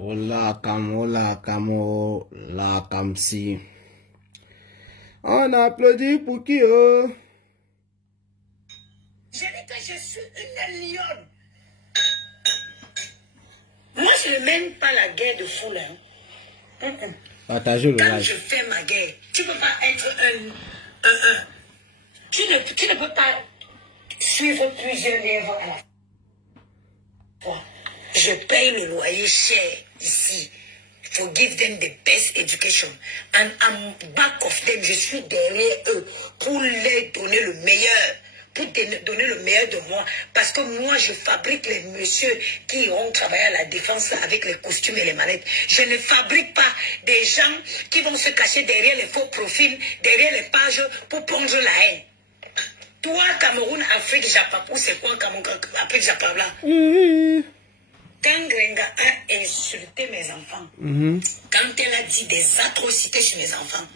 Hola, camo, la camsi. On applaudit pour qui, oh? Je dis que je suis une lionne. Moi, je ne mène pas la guerre de foule. Partagez le Quand live. je fais ma guerre, tu ne peux pas être tu ne peux pas suivre plusieurs livres à la fois. Je paye le loyer cher ici. For give them the best education. And I'm back of them. Je suis derrière eux pour leur donner le meilleur. Pour donner le meilleur de moi. Parce que moi, je fabrique les messieurs qui iront travailler à la défense avec les costumes et les manettes. Je ne fabrique pas des gens qui vont se cacher derrière les faux profils, derrière les pages pour prendre la haine. Toi, Cameroun, Afrique, Japon, c'est quoi Cameroun, Afrique, Japon, là? Quand Grenga a insulté mes enfants, quand elle a dit des atrocités sur mes enfants,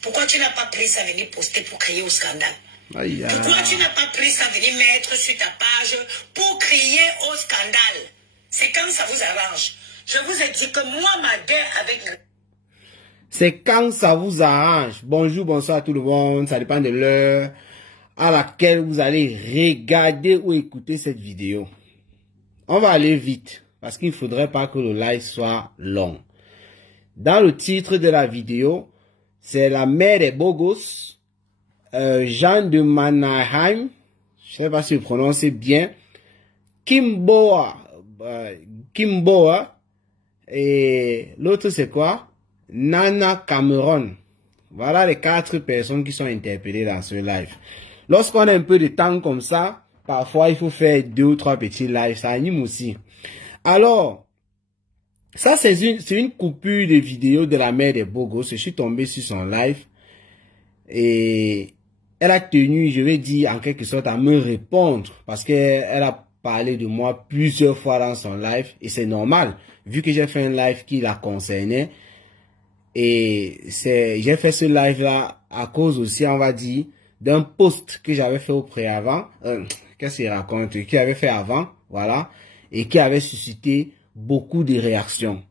pourquoi tu n'as pas pris ça venir poster pour crier au scandale? Pourquoi tu n'as pas pris ça venir mettre sur ta page pour crier au scandale? C'est quand ça vous arrange. Je vous ai dit que moi, ma guerre avec... C'est quand ça vous arrange. Bonjour, bonsoir à tout le monde. Ça dépend de l'heure à laquelle vous allez regarder ou écouter cette vidéo. On va aller vite parce qu'il ne faudrait pas que le live soit long. Dans le titre de la vidéo, c'est la mère des Bogos, Jean de Mannheim, je ne sais pas si vous prononcez bien, Kimboa, et l'autre c'est quoi? Nana Cameron. Voilà les 4 personnes qui sont interpellées dans ce live. Lorsqu'on a un peu de temps comme ça, parfois il faut faire 2 ou 3 petits lives, ça anime aussi. Alors, ça c'est une coupure de vidéo de la mère des Bogos. Je suis tombé sur son live et elle a tenu, je vais dire en quelque sorte, à me répondre parce qu'elle a parlé de moi plusieurs fois dans son live et c'est normal vu que j'ai fait un live qui la concernait et j'ai fait ce live là à cause aussi, on va dire, d'un post que j'avais fait au préavant, qu'est-ce qu'il raconte, qui avait fait avant, voilà, et qui avait suscité beaucoup de réactions.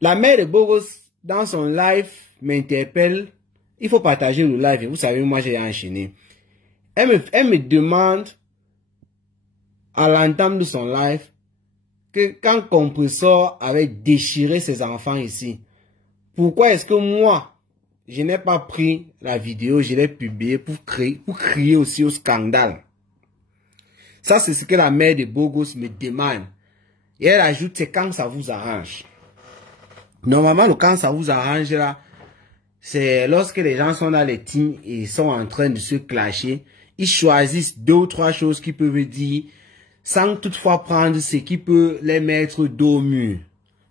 La mère de Bogos dans son live m'interpelle. Il faut partager le live. Et vous savez, moi, j'ai enchaîné. Elle me demande, à l'entame de son live, que quand Compressor avait déchiré ses enfants ici, pourquoi est-ce que moi, je n'ai pas pris la vidéo, je l'ai publiée pour crier aussi au scandale. Ça, c'est ce que la mère de Bogos me demande. Et elle ajoute, c'est quand ça vous arrange. Normalement, le quand ça vous arrange, là, c'est lorsque les gens sont dans les teams et sont en train de se clasher, ils choisissent 2 ou 3 choses qu'ils peuvent dire sans toutefois prendre ce qui peut les mettre dos au mur.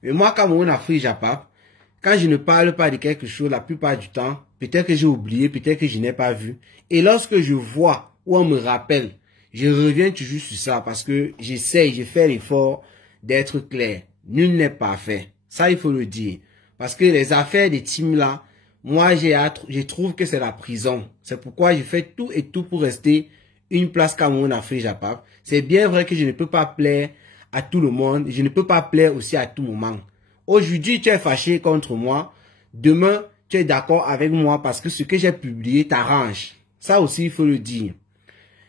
Mais moi, comme on a fait Japon, quand je ne parle pas de quelque chose, la plupart du temps, peut-être que j'ai oublié, peut-être que je n'ai pas vu. Et lorsque je vois ou on me rappelle, je reviens toujours sur ça parce que j'essaye, je fais l'effort d'être clair. Nul n'est parfait. Ça, il faut le dire. Parce que les affaires des teams là, moi, je trouve que c'est la prison. C'est pourquoi je fais tout et tout pour rester une place Cameroun, Afrique, Japon. C'est bien vrai que je ne peux pas plaire à tout le monde. Je ne peux pas plaire aussi à tout moment. Aujourd'hui, tu es fâché contre moi. Demain, tu es d'accord avec moi parce que ce que j'ai publié t'arrange. Ça aussi, il faut le dire.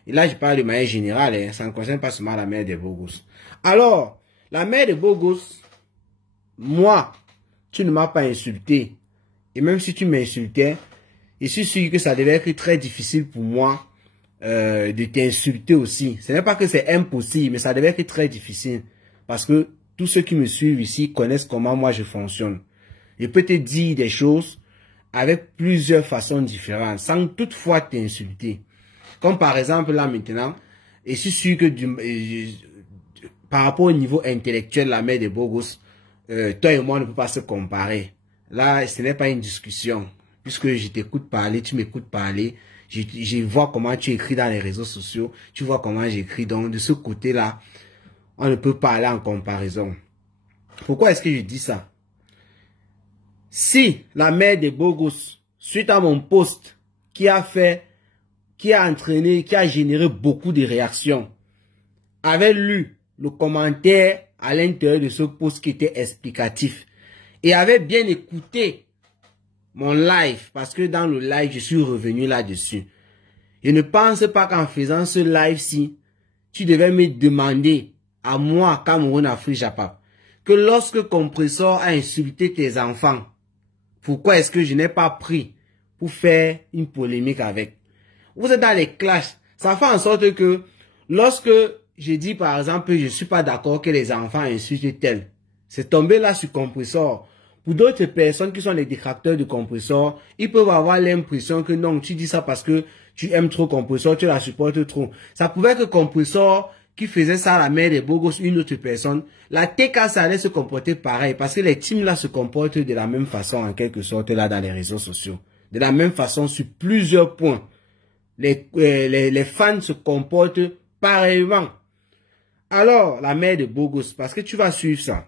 Et là, je parle de manière générale. Hein. Ça ne concerne pas seulement la mère des Bogos. Alors, la mère des Bogos, moi, tu ne m'as pas insulté. Et même si tu m'insultais, je suis sûr que ça devait être très difficile pour moi de t'insulter aussi. Ce n'est pas que c'est impossible, mais ça devait être très difficile. Parce que tous ceux qui me suivent ici connaissent comment moi je fonctionne. Je peux te dire des choses avec plusieurs façons différentes, sans toutefois t'insulter. Comme par exemple là maintenant, je suis sûr que par rapport au niveau intellectuel, la mère des Bogos, toi et moi ne peut pas se comparer. Là, ce n'est pas une discussion. Puisque je t'écoute parler, tu m'écoutes parler. Je vois comment tu écris dans les réseaux sociaux. Tu vois comment j'écris. Donc, de ce côté-là, on ne peut pas aller en comparaison. Pourquoi est-ce que je dis ça? Si la mère des Bogos, suite à mon post, qui a entraîné, qui a généré beaucoup de réactions, avait lu le commentaire à l'intérieur de ce post qui était explicatif et avait bien écouté mon live, parce que dans le live, je suis revenu là-dessus. Je ne pense pas qu'en faisant ce live-ci, tu devais me demander, à moi, Cameroun Afrique Japap, que lorsque Compressor a insulté tes enfants, pourquoi est-ce que je n'ai pas pris pour faire une polémique avec? Vous êtes dans les clashs. Ça fait en sorte que lorsque je dis par exemple je ne suis pas d'accord que les enfants insultent tel, c'est tombé là sur Compressor. Pour d'autres personnes qui sont les détracteurs du Compressor, ils peuvent avoir l'impression que non, tu dis ça parce que tu aimes trop Compressor, tu la supportes trop. Ça pouvait être Compressor qui faisait ça à la mère des beaux gosses, une autre personne. La TK, ça allait se comporter pareil, parce que les teams là se comportent de la même façon en quelque sorte là dans les réseaux sociaux. De la même façon sur plusieurs points. Les fans se comportent pareillement. Alors, la mère de beaux gosses, parce que tu vas suivre ça.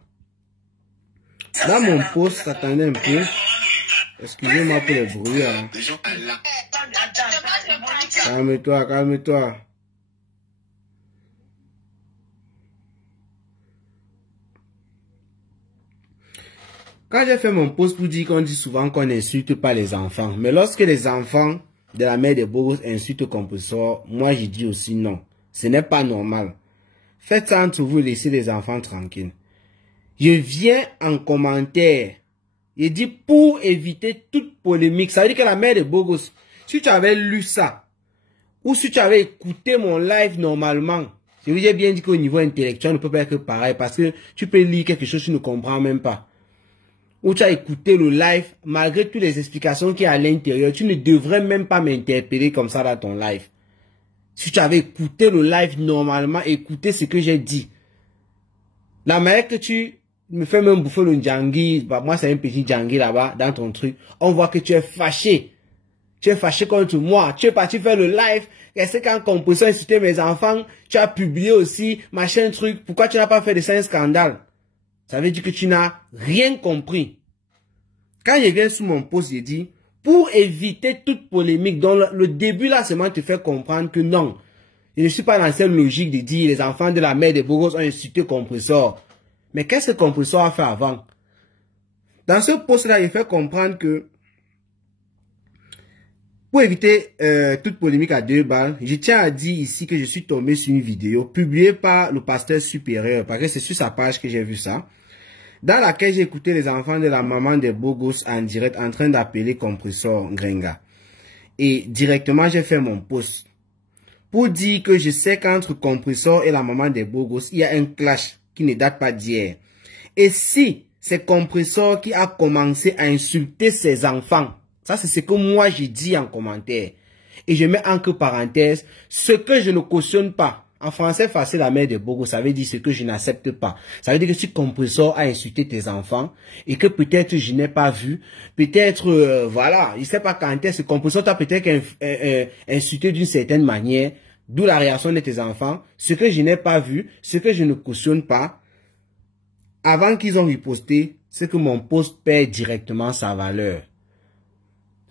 Dans mon post, attendez un peu. Excusez-moi pour les bruits. Hein. Calme-toi, calme-toi. Quand j'ai fait mon post pour dire qu'on dit souvent qu'on n'insulte pas les enfants, mais lorsque les enfants de la mère des beaux gosses insultent Compressor, moi je dis aussi non. Ce n'est pas normal. Faites ça entre vous et laissez les enfants tranquilles. Je viens en commentaire. Je dis pour éviter toute polémique. Ça veut dire que la mère des beaux gosses, si tu avais lu ça, ou si tu avais écouté mon live normalement, je vous ai bien dit qu'au niveau intellectuel, on ne peut pas être pareil, parce que tu peux lire quelque chose que tu ne comprends même pas. Ou tu as écouté le live, malgré toutes les explications qu'il y a à l'intérieur, tu ne devrais même pas m'interpeller comme ça dans ton live. Si tu avais écouté le live normalement, écoutez ce que j'ai dit. La manière que tu me fais même bouffer le Djangui, bah moi c'est un petit Djangui là-bas, dans ton truc, on voit que tu es fâché. Tu es fâché contre moi. Tu es parti faire le live. Et c'est quand Compressor a insulté mes enfants, tu as publié aussi, machin truc. Pourquoi tu n'as pas fait de ça un scandale? Ça veut dire que tu n'as rien compris. Quand je viens sous mon post, je dis, pour éviter toute polémique, dans le début là seulement te fait comprendre que non, je ne suis pas dans cette logique de dire les enfants de la mère des beaux gosses ont insulté Compressor. Mais qu'est-ce que Compressor a fait avant? Dans ce post là, il fait comprendre que pour éviter toute polémique à 2 balles, je tiens à dire ici que je suis tombé sur une vidéo publiée par le pasteur supérieur, parce que c'est sur sa page que j'ai vu ça, dans laquelle j'ai écouté les enfants de la maman des beaux gosses en direct en train d'appeler Compressor Gringa. Et directement, j'ai fait mon post pour dire que je sais qu'entre Compressor et la maman des beaux gosses, il y a un clash qui ne date pas d'hier. Et si c'est Compressor qui a commencé à insulter ses enfants, ça c'est ce que moi j'ai dit en commentaire. Et je mets entre parenthèses ce que je ne cautionne pas. En français facile, la mère de Bogo, ça veut dire ce que je n'accepte pas. Ça veut dire que si Compressor a insulté tes enfants et que peut-être je n'ai pas vu, peut-être, voilà, il ne sait pas quand est-ce que Compressor t'a peut-être insulté d'une certaine manière, d'où la réaction de tes enfants, ce que je n'ai pas vu, ce que je ne cautionne pas, avant qu'ils ont riposté, c'est que mon post perd directement sa valeur.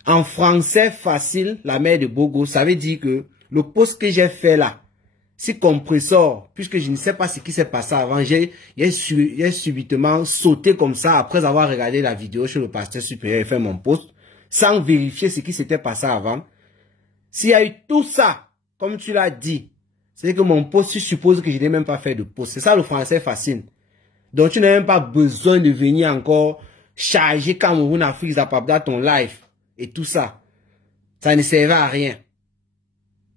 En français facile, la mère de Bogo, ça veut dire que le post que j'ai fait là, si Compressor, puisque je ne sais pas ce qui s'est passé avant, j'ai subitement sauté comme ça après avoir regardé la vidéo sur le pasteur supérieur et fait mon post, sans vérifier ce qui s'était passé avant. S'il y a eu tout ça, comme tu l'as dit, c'est que mon post, je suppose que je n'ai même pas fait de post. C'est ça le français facile. Donc tu n'as même pas besoin de venir encore charger Cameroun Afrique Japap dans ton live et tout ça. Ça ne servait à rien.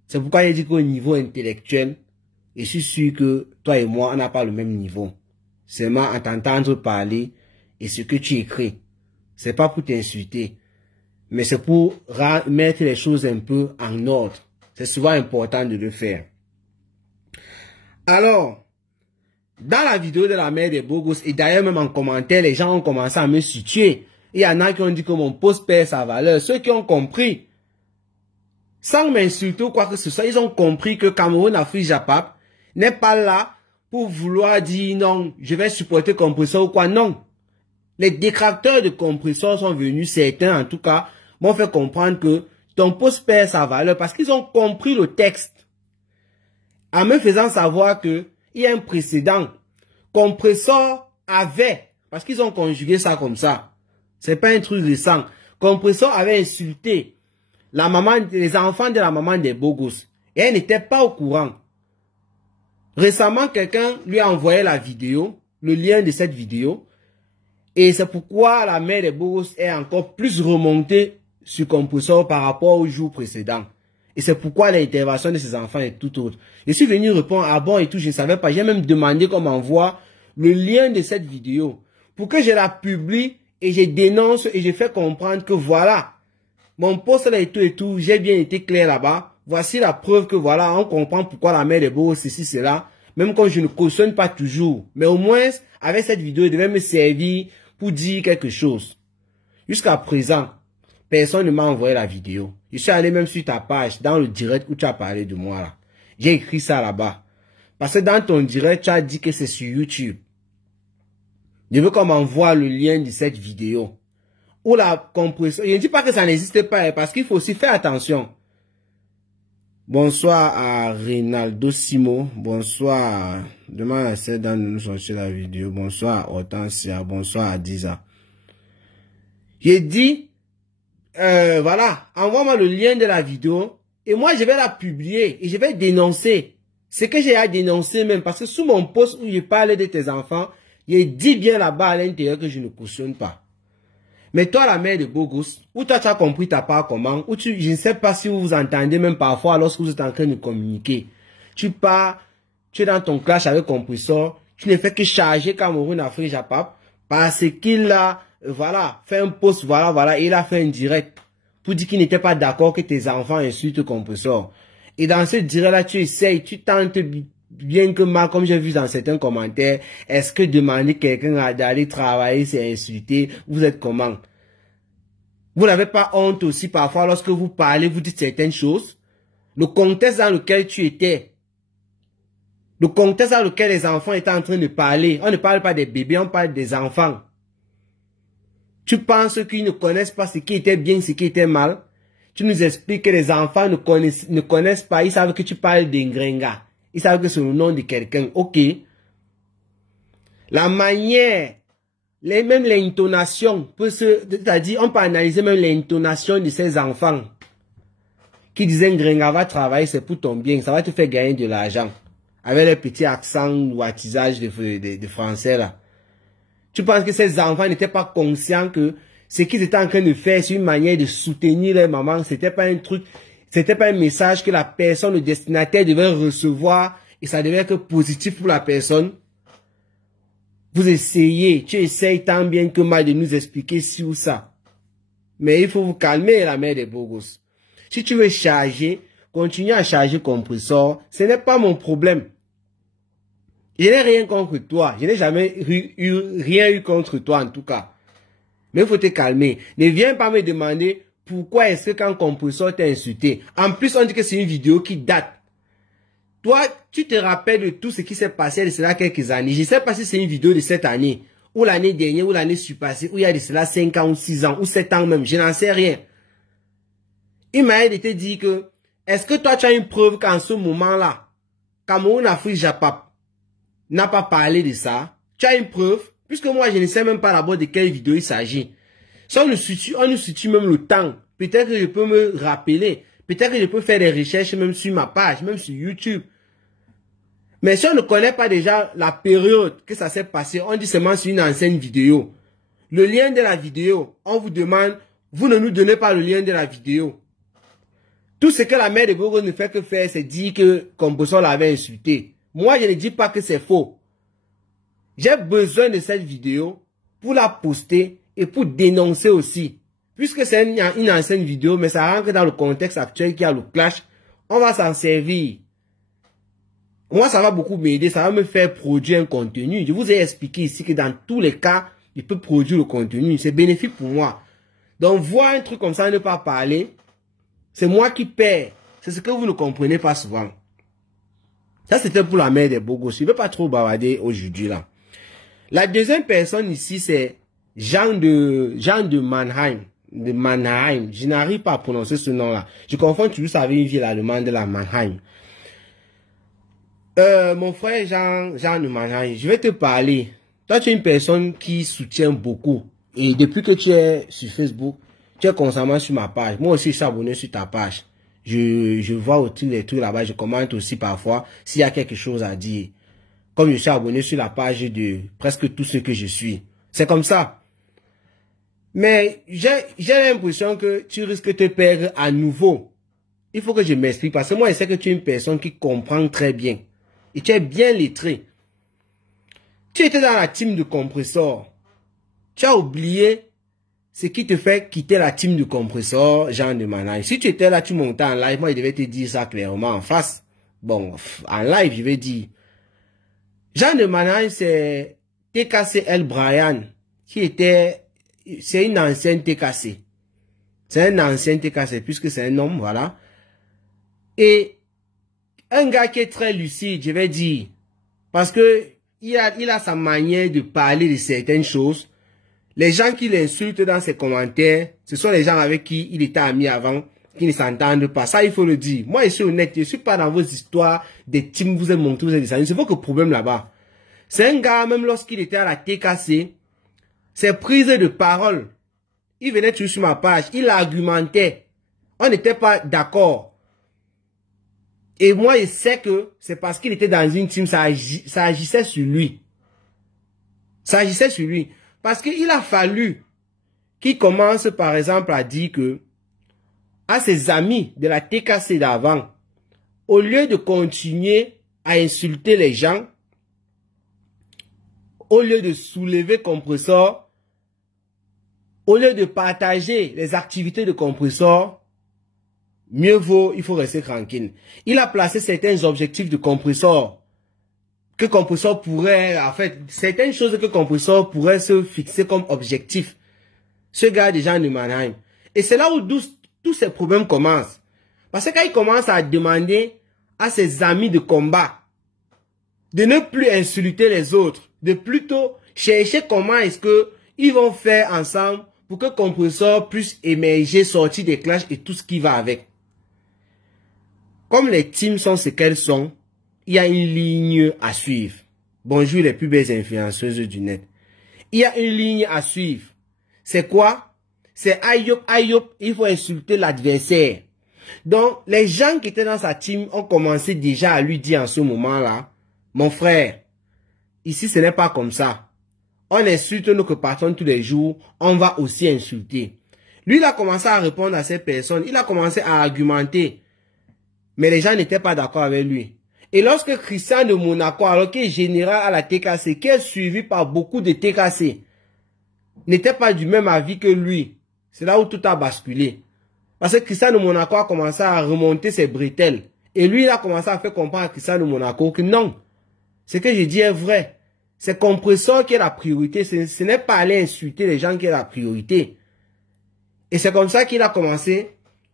C'est pourquoi j'ai dit qu'au niveau intellectuel, je suis sûr que toi et moi, on n'a pas le même niveau. Seulement à t'entendre parler et ce que tu écris. C'est pas pour t'insulter, mais c'est pour mettre les choses un peu en ordre. C'est souvent important de le faire. Alors, dans la vidéo de la mère des beaux gosses, et d'ailleurs même en commentaire, les gens ont commencé à me situer. Il y en a qui ont dit que mon post perd sa valeur. Ceux qui ont compris, sans m'insulter ou quoi que ce soit, ils ont compris que Cameroun Afrique Japap n'est pas là pour vouloir dire non, je vais supporter Compressor ou quoi. Non. Les détracteurs de Compressor sont venus, certains en tout cas, m'ont fait comprendre que ton post perd sa valeur parce qu'ils ont compris le texte. En me faisant savoir que il y a un précédent. Compressor avait, parce qu'ils ont conjugué ça comme ça. C'est pas un truc récent. Compressor avait insulté la maman, les enfants de la maman des beaux gosses. Et elle n'était pas au courant. Récemment, quelqu'un lui a envoyé la vidéo, le lien de cette vidéo. Et c'est pourquoi la mère des beaux gosses est encore plus remontée sur Compressor par rapport au jour précédent. Et c'est pourquoi l'intervention de ces enfants est tout autre. Je suis venu répondre à bon et tout, je ne savais pas. J'ai même demandé qu'on m'envoie le lien de cette vidéo pour que je la publie et je dénonce et je fais comprendre que voilà, mon poste là et tout, j'ai bien été clair là-bas. Voici la preuve que voilà, on comprend pourquoi la mère des beaux ceci, cela. Même quand je ne cautionne pas toujours. Mais au moins, avec cette vidéo, il devait me servir pour dire quelque chose. Jusqu'à présent, personne ne m'a envoyé la vidéo. Je suis allé même sur ta page, dans le direct où tu as parlé de moi là. J'ai écrit ça là-bas. Parce que dans ton direct, tu as dit que c'est sur YouTube. Je veux qu'on m'envoie le lien de cette vidéo. Ou la compression. Je ne dis pas que ça n'existe pas, parce qu'il faut aussi faire attention. Bonsoir à Rinaldo Simo. Bonsoir. Demain, à 7 ans de nous sortir la vidéo. Bonsoir à Hortensia. Bonsoir à Diza. J'ai dit, voilà, envoie-moi le lien de la vidéo. Et moi, je vais la publier. Et je vais dénoncer. Ce que j'ai à dénoncer même. Parce que sous mon post où je parlais de tes enfants, j'ai dit bien là-bas à l'intérieur que je ne cautionne pas. Mais toi, la mère de beaux gosses, où toi, tu as compris ta part comment, ou je ne sais pas si vous vous entendez même parfois lorsque vous êtes en train de communiquer. Tu pars, tu es dans ton clash avec Compressor, tu ne fais que charger Cameroun, Afrique, Japap, parce qu'il a, voilà, fait un post, voilà, et il a fait un direct pour dire qu'il n'était pas d'accord que tes enfants insultent Compressor. Et dans ce direct-là, tu essayes, tu tentes bien que mal, comme j'ai vu dans certains commentaires, est-ce que demander quelqu'un d'aller travailler, c'est insulter? Vous êtes comment? Vous n'avez pas honte aussi parfois lorsque vous parlez, vous dites certaines choses? Le contexte dans lequel tu étais, le contexte dans lequel les enfants étaient en train de parler, on ne parle pas des bébés, on parle des enfants. Tu penses qu'ils ne connaissent pas ce qui était bien, ce qui était mal? Tu nous expliques que les enfants ne connaissent pas, ils savent que tu parles d'Ingrenga. Ils savent que c'est le nom de quelqu'un. Ok. La manière, même l'intonation, c'est-à-dire, on peut analyser même l'intonation de ces enfants qui disaient Ngrenga va travailler, c'est pour ton bien, ça va te faire gagner de l'argent. Avec les petits accents ou attisages de français là. Tu penses que ces enfants n'étaient pas conscients que ce qu'ils étaient en train de faire, c'est une manière de soutenir les mamans, c'était pas un truc. C'était pas un message que la personne, le destinataire devait recevoir et ça devait être positif pour la personne. Vous essayez, tu essayes tant bien que mal de nous expliquer ci ou ça. Mais il faut vous calmer, la mère des beaux gosses. Si tu veux charger, continue à charger Compressor, ce n'est pas mon problème. Je n'ai rien contre toi, je n'ai jamais rien eu contre toi en tout cas. Mais il faut te calmer. Ne viens pas me demander pourquoi est-ce que quand Compressor t'a insulté. En plus, on dit que c'est une vidéo qui date. Toi, tu te rappelles de tout ce qui s'est passé de cela quelques années. Je ne sais pas si c'est une vidéo de cette année, ou l'année dernière, ou l'année surpassée, ou il y a de cela 5 ans, ou 6 ans, ou 7 ans même. Je n'en sais rien. Il m'a été dit que, est-ce que toi tu as une preuve qu'en ce moment-là, Cameroun, Afrique, Japap n'a pas parlé de ça? Tu as une preuve? Puisque moi, je ne sais même pas d'abord de quelle vidéo il s'agit. Si on nous situe même le temps, peut-être que je peux me rappeler. Peut-être que je peux faire des recherches même sur ma page, même sur YouTube. Mais si on ne connaît pas déjà la période que ça s'est passé, on dit seulement sur une ancienne vidéo. Le lien de la vidéo, on vous demande, vous ne nous donnez pas le lien de la vidéo. Tout ce que la mère de Gogo ne fait que faire, c'est dire que Compressor l'avait insulté. Moi, je ne dis pas que c'est faux. J'ai besoin de cette vidéo pour la poster et pour dénoncer aussi. Puisque c'est une ancienne vidéo, mais ça rentre dans le contexte actuel qui a le clash, on va s'en servir. Moi, ça va beaucoup m'aider, ça va me faire produire un contenu. Je vous ai expliqué ici que dans tous les cas, je peux produire le contenu. C'est bénéfique pour moi. Donc, voir un truc comme ça, ne pas parler, c'est moi qui perds. C'est ce que vous ne comprenez pas souvent. Ça, c'était pour la mère des beaux gosses. Je ne veux pas trop bavarder aujourd'hui là. La deuxième personne ici, c'est Jean de Mannheim. De Mannheim. Je n'arrive pas à prononcer ce nom-là. Je confonds toujours ça avec une ville allemande de la Mannheim. Mon frère Jean Numanaï, je vais te parler. Toi, tu es une personne qui soutient beaucoup. Et depuis que tu es sur Facebook, tu es constamment sur ma page. Moi aussi, je suis abonné sur ta page. Je vois aussi les trucs là-bas. Je commente aussi parfois s'il y a quelque chose à dire. Comme je suis abonné sur la page de presque tout ce que je suis. C'est comme ça. Mais j'ai l'impression que tu risques de te perdre à nouveau. Il faut que je m'explique parce que moi, je sais que tu es une personne qui comprend très bien. Et tu es bien lettré. Tu étais dans la team de compresseur. Tu as oublié ce qui te fait quitter la team de compresseur, Jean Numanaï. Si tu étais là, tu montais en live, moi, je devais te dire ça clairement en face. Bon, en live, je vais dire. Jean Numanaï, c'est TKCL Brian, qui était, c'est une ancienne TKC. C'est un ancien TKC, puisque c'est un homme, voilà. Et un gars qui est très lucide, je vais dire, parce que il a sa manière de parler de certaines choses. Les gens qui l'insultent dans ses commentaires, ce sont les gens avec qui il était ami avant, qui ne s'entendent pas. Ça, il faut le dire. Moi, je suis honnête, je ne suis pas dans vos histoires des teams, vous êtes montés, vous êtes descendus. C'est votre problème là-bas. C'est un gars, même lorsqu'il était à la TKC, ses prises de parole, il venait toujours sur ma page, il argumentait. On n'était pas d'accord. Et moi, je sais que c'est parce qu'il était dans une team, ça agissait sur lui. Ça agissait sur lui. Parce qu'il a fallu qu'il commence, par exemple, à dire que à ses amis de la TKC d'avant, au lieu de continuer à insulter les gens, au lieu de soulever compresseur, au lieu de partager les activités de compresseur, mieux vaut, il faut rester tranquille. Il a placé certains objectifs de compresseur que compresseur pourrait, en fait, certaines choses que compresseur pourrait se fixer comme objectif. Ce gars de Jean Numanaï. Et c'est là où tous ces problèmes commencent. Parce que quand il commence à demander à ses amis de combat de ne plus insulter les autres, de plutôt chercher comment est-ce que ils vont faire ensemble pour que compresseur puisse émerger, sortir des clashs et tout ce qui va avec. Comme les teams sont ce qu'elles sont, il y a une ligne à suivre. Bonjour les plus belles influenceuses du net. Il y a une ligne à suivre. C'est quoi? C'est aïop, il faut insulter l'adversaire. Donc, les gens qui étaient dans sa team ont commencé déjà à lui dire en ce moment-là, mon frère, ici ce n'est pas comme ça. On insulte notre patron tous les jours, on va aussi insulter. Lui, il a commencé à répondre à ces personnes, il a commencé à argumenter. Mais les gens n'étaient pas d'accord avec lui. Et lorsque Christian de Monaco, alors qu'il est général à la TKC, qui est suivi par beaucoup de TKC, n'était pas du même avis que lui, c'est là où tout a basculé. Parce que Christian de Monaco a commencé à remonter ses bretelles. Et lui, il a commencé à faire comprendre à Christian de Monaco que non, ce que je dis est vrai. C'est compresseur qui est la priorité. Ce n'est pas aller insulter les gens qui est la priorité. Et c'est comme ça qu'il a commencé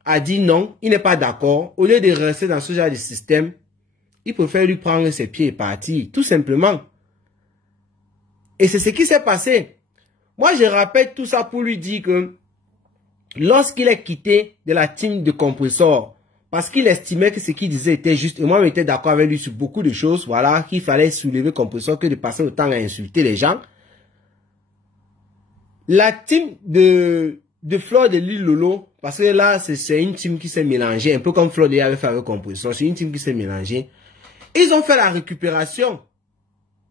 à dire non, il n'est pas d'accord. Au lieu de rester dans ce genre de système, il préfère lui prendre ses pieds et partir, tout simplement. Et c'est ce qui s'est passé. Moi, je rappelle tout ça pour lui dire que lorsqu'il est quitté de la team de compresseur, parce qu'il estimait que ce qu'il disait était juste, et moi j'étais d'accord avec lui sur beaucoup de choses, voilà, qu'il fallait soulever compresseur que de passer le temps à insulter les gens. La team de Fleur de l'île Lolo, parce que là, c'est une team qui s'est mélangée, un peu comme Fleur de l'île avait fait avec compresseur, c'est une team qui s'est mélangée. Ils ont fait la récupération.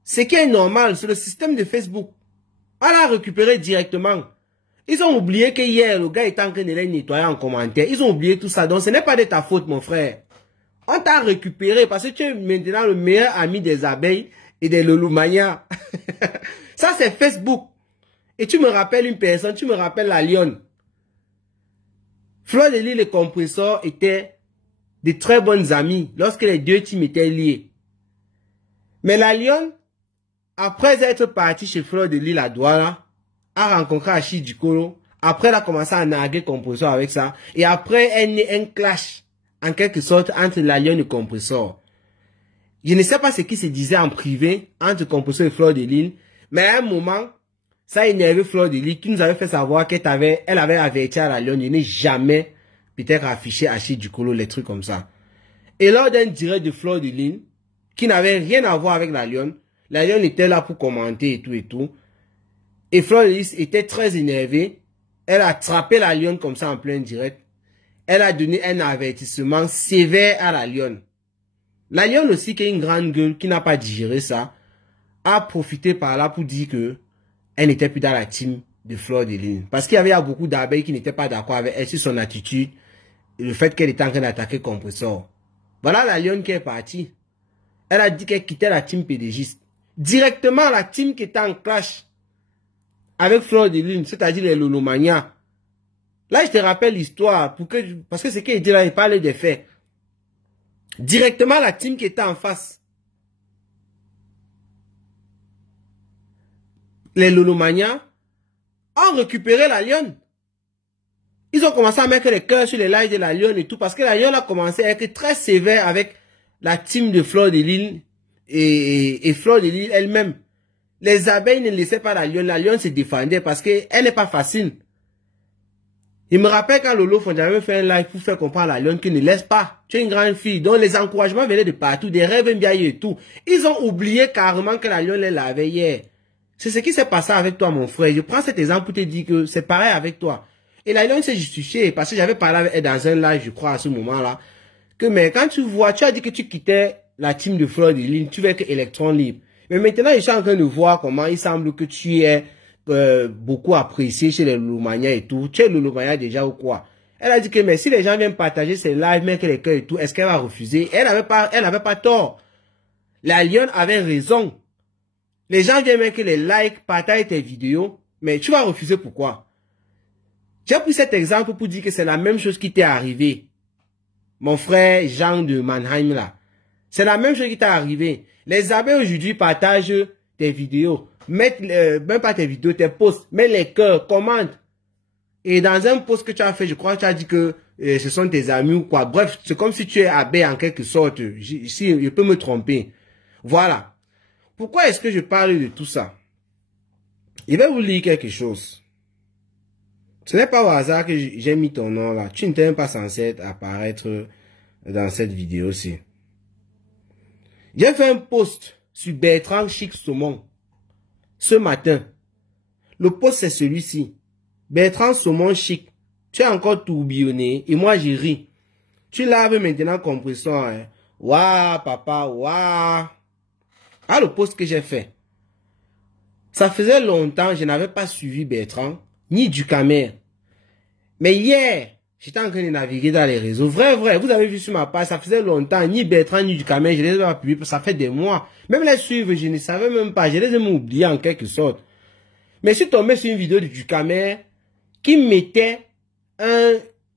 Ce qui est normal, c'est le système de Facebook. On l'a récupéré directement. Ils ont oublié que hier, le gars était en train de les nettoyer en commentaire. Ils ont oublié tout ça. Donc, ce n'est pas de ta faute, mon frère. On t'a récupéré parce que tu es maintenant le meilleur ami des abeilles et des louloumania. Ça, c'est Facebook. Et tu me rappelles une personne, tu me rappelles la lionne. Fleur de l'île et compresseur étaient de très bonnes amies lorsque les deux teams étaient liés. Mais la lionne, après être partie chez Fleur de l'île à Douala, a rencontré Achille Dukolo. Après, elle a commencé à narguer compresseur avec ça. Et après, elle naît un clash, en quelque sorte, entre la lionne et compresseur. Je ne sais pas ce qui se disait en privé entre compresseur et Fleur de l'île. Mais à un moment, ça a énervé Fleur de l'île qui nous avait fait savoir qu'elle avait averti à la lionne de ne jamais peut-être afficher Achille Dukolo, les trucs comme ça. Et lors d'un direct de Fleur de l'île, qui n'avait rien à voir avec la lionne. La lionne était là pour commenter et tout et tout. Et Fleur de Lys était très énervée. Elle a attrapé la lionne comme ça en plein direct. Elle a donné un avertissement sévère à la lionne. La lionne aussi, qui a une grande gueule, qui n'a pas digéré ça, a profité par là pour dire que elle n'était plus dans la team de Fleur de Lys. Parce qu'il y avait beaucoup d'abeilles qui n'étaient pas d'accord avec elle sur son attitude et le fait qu'elle était en train d'attaquer Compressor. Voilà la lionne qui est partie. Elle a dit qu'elle quittait la team PDGiste. Directement la team qui était en clash avec Fleur de Lys, c'est-à-dire les Lolomania. Là, je te rappelle l'histoire, parce que ce qu'il dit là, il parlait des faits. Directement la team qui était en face. Les Lolomania ont récupéré la lionne. Ils ont commencé à mettre les cœurs sur les lives de la lionne et tout, parce que la lionne a commencé à être très sévère avec la team de Fleur de Lys et Fleur de Lys elle-même. Les abeilles ne laissaient pas la lionne se défendait parce qu'elle n'est pas facile. Il me rappelle quand Lolo Fondiamen fait un live pour faire comprendre à la lionne qu'il ne laisse pas. Tu es une grande fille, donc les encouragements venaient de partout, des rêves bien et tout. Ils ont oublié carrément que la lionne les lavait hier. C'est ce qui s'est passé avec toi, mon frère. Je prends cet exemple pour te dire que c'est pareil avec toi. Et la lionne s'est justifiée parce que j'avais parlé avec elle dans un live, je crois, à ce moment-là. Que mais quand tu vois, tu as dit que tu quittais la team de Fleur de Lys, tu veux que Electron libre. Mais maintenant, je suis en train de voir comment il semble que tu es beaucoup apprécié chez les Lolomania et tout. Tu es Lolomania déjà ou quoi? Elle a dit que mais si les gens viennent partager ses lives, mettre les cœurs et tout, est-ce qu'elle va refuser? Elle n'avait pas tort. La lionne avait raison. Les gens viennent mettre les likes, partager tes vidéos, mais tu vas refuser pourquoi? J'ai pris cet exemple pour dire que c'est la même chose qui t'est arrivé. Mon frère Jean de Mannheim là. C'est la même chose qui t'est arrivé. Les abeilles aujourd'hui partagent tes vidéos. Mettent, même pas tes vidéos, tes posts. Mets les cœurs, commentent. Et dans un post que tu as fait, je crois que tu as dit que ce sont tes amis ou quoi. Bref, c'est comme si tu es abeille en quelque sorte. Si je peux me tromper. Voilà. Pourquoi est-ce que je parle de tout ça? Je vais vous lire quelque chose. Ce n'est pas au hasard que j'ai mis ton nom là. Tu n'étais même pas censé apparaître dans cette vidéo-ci. J'ai fait un post sur Bertrand Chic Saumon ce matin. Le post c'est celui-ci. Bertrand Saumon Chic. Tu es encore tourbillonné et moi j'ai ri. Tu laves maintenant Compressor. Hein. Waouh papa, waouh. Ah le post que j'ai fait. Ça faisait longtemps je n'avais pas suivi Bertrand ni Ducamer. Mais hier, j'étais en train de naviguer dans les réseaux. Vrai, vous avez vu sur ma page, ça faisait longtemps, ni Bertrand, ni Ducamer, je les ai pas publiés, ça fait des mois. Même les suivre, je ne savais même pas, je les ai même oubliés en quelque sorte. Mais je suis tombé sur une vidéo de Ducamer qui mettait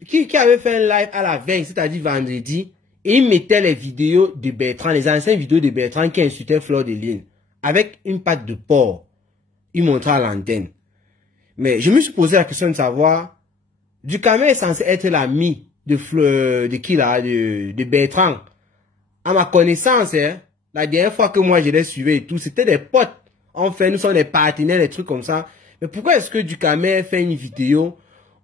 qui avait fait un live à la veille, c'est-à-dire vendredi, et il mettait les vidéos de Bertrand, les anciennes vidéos de Bertrand qui insultaient Fleur de Lys, avec une patte de porc. Il montrait à l'antenne. Mais je me suis posé la question de savoir, Ducamer est censé être l'ami de Bertrand. À ma connaissance, hein, la dernière fois que moi je les suivais et tout, c'était des potes. Enfin, nous sommes des partenaires, des trucs comme ça. Mais pourquoi est-ce que Ducamer fait une vidéo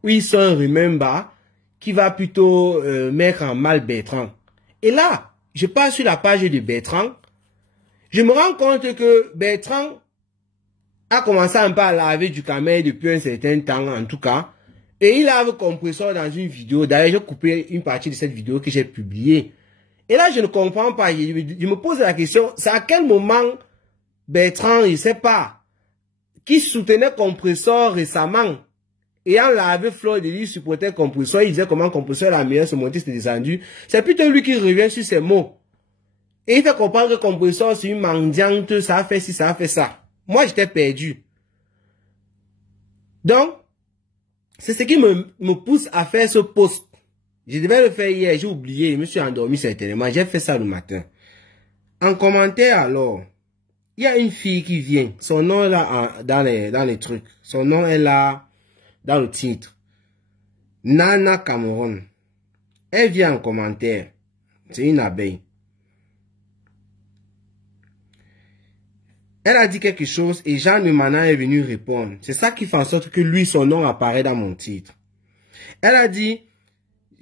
où il sort un remember qui va plutôt mettre en mal Bertrand? Et là, je passe sur la page de Bertrand. Je me rends compte que Bertrand a commencé un peu à laver Ducamer depuis un certain temps, en tout cas. Et il lave Compressor dans une vidéo. D'ailleurs, j'ai coupé une partie de cette vidéo que j'ai publiée. Et là, je ne comprends pas. Je me pose la question, c'est à quel moment Bertrand, il ne sait pas, qui soutenait Compressor récemment, ayant lavé Fleur de Lys, supportait Compressor, il disait comment Compressor est la meilleure, ce montiste descendu. C'est plutôt lui qui revient sur ces mots. Et il fait comprendre que Compressor, c'est une mendiante, ça a fait ci, ça a fait ça. Moi, j'étais perdu. Donc, c'est ce qui me pousse à faire ce post. Je devais le faire hier, j'ai oublié, je me suis endormi certainement. J'ai fait ça le matin. En commentaire alors, il y a une fille qui vient. Son nom est là dans les trucs. Son nom est là dans le titre. Nana Cameron. Elle vient en commentaire. C'est une abeille. Elle a dit quelque chose et Jean de Mana est venu répondre. C'est ça qui fait en sorte que lui, son nom apparaît dans mon titre. Elle a dit,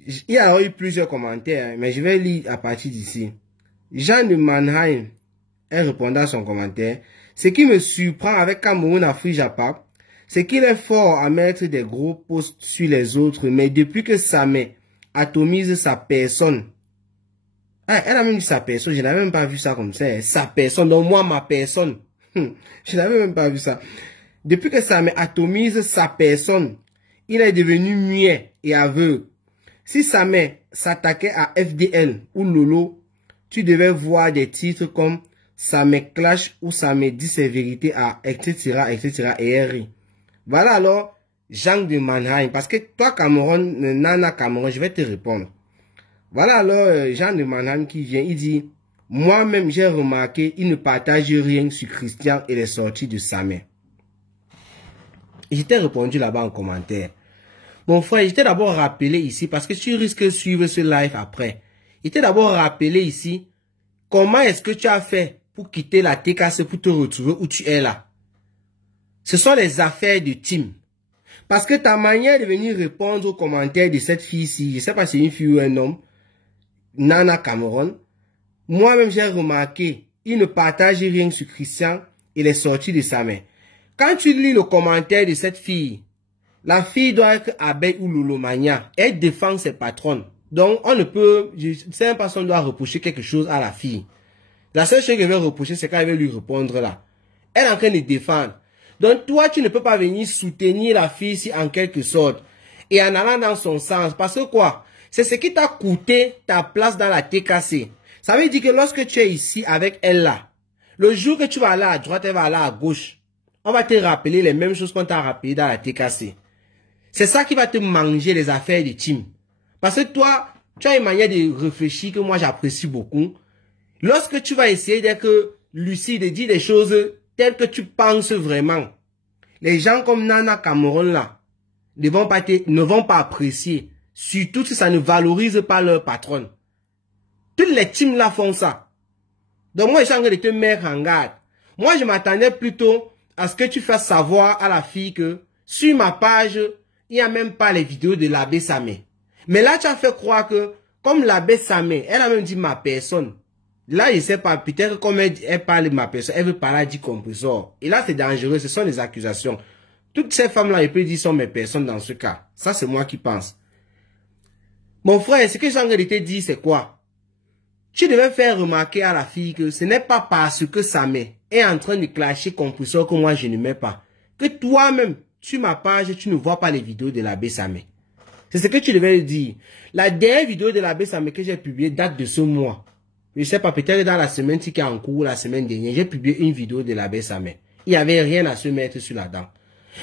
il y a eu plusieurs commentaires, mais je vais lire à partir d'ici. Jean de Mannheim est répondant à son commentaire. Ce qui me surprend avec Cameroun Afrique Japa, c'est qu'il est fort à mettre des gros posts sur les autres, mais depuis que Samé atomise sa personne, elle a même dit sa personne, je n'avais même pas vu ça comme ça, sa personne, donc moi ma personne, je n'avais même pas vu ça. Depuis que Samé atomise sa personne, il est devenu muet et aveugle. Si Samé s'attaquait à FDL ou Lolo, tu devais voir des titres comme Samé clash ou Samé dit ses vérités à etc. et RI. Voilà alors Jean de Mannheim. Parce que toi Cameroun, Nana Cameroun, je vais te répondre. Voilà alors Jean de Mannheim qui vient, il dit, moi-même j'ai remarqué, il ne partage rien sur Christian et les sorties de Samé. Je t'ai répondu là-bas en commentaire. Mon frère, je t'ai d'abord rappelé ici, parce que tu risques de suivre ce live après. Je t'ai d'abord rappelé ici, comment est-ce que tu as fait pour quitter la TKC pour te retrouver où tu es là. Ce sont les affaires de team. Parce que ta manière de venir répondre aux commentaires de cette fille-ci, je ne sais pas si c'est une fille ou un homme, Nana Cameroun, moi-même j'ai remarqué, il ne partage rien sur Christian et les sorties de sa main. Quand tu lis le commentaire de cette fille, la fille doit être abeille ou loulomania. Elle défend ses patronnes. Donc, on ne peut, c'est une personne doit reprocher quelque chose à la fille. La seule chose qu'elle veut reprocher, c'est qu'elle veut lui répondre là. Elle est en train de défendre. Donc, toi, tu ne peux pas venir soutenir la fille si en quelque sorte. Et en allant dans son sens. Parce que quoi? C'est ce qui t'a coûté ta place dans la TKC. Ça veut dire que lorsque tu es ici avec elle là, le jour que tu vas aller à droite, elle va aller à gauche. On va te rappeler les mêmes choses qu'on t'a rappelé dans la TKC. C'est ça qui va te manger les affaires de team. Parce que toi, tu as une manière de réfléchir que moi j'apprécie beaucoup. Lorsque tu vas essayer d'être lucide et dire des choses telles que tu penses vraiment, les gens comme Nana Cameroun là ne vont pas apprécier. Surtout si ça ne valorise pas leur patronne. Toutes les teams là font ça. Donc moi je suis en train de te mettre en garde. Moi je m'attendais plutôt à ce que tu fasses savoir à la fille que sur ma page, il n'y a même pas les vidéos de l'abbé Samé. Mais là tu as fait croire que comme l'abbé Samé, elle a même dit ma personne. Là, je sais pas, peut-être comme elle parle de ma personne, elle veut parler du compresseur. Et là, c'est dangereux, ce sont des accusations. Toutes ces femmes-là, je peux dire, sont mes personnes dans ce cas. Ça, c'est moi qui pense. Mon frère, ce que j'ai envie de te dire, c'est quoi? Tu devais faire remarquer à la fille que ce n'est pas parce que Samé est en train de clasher compresseur que moi, je ne mets pas. Que toi-même, sur ma page, tu ne vois pas les vidéos de l'abbé Samé. C'est ce que tu devais dire. La dernière vidéo de l'abbé Samé que j'ai publiée date de ce mois. Je sais pas, peut-être dans la semaine qui est en cours, la semaine dernière, j'ai publié une vidéo de l'abbé Samé. Il n'y avait rien à se mettre sur la dent.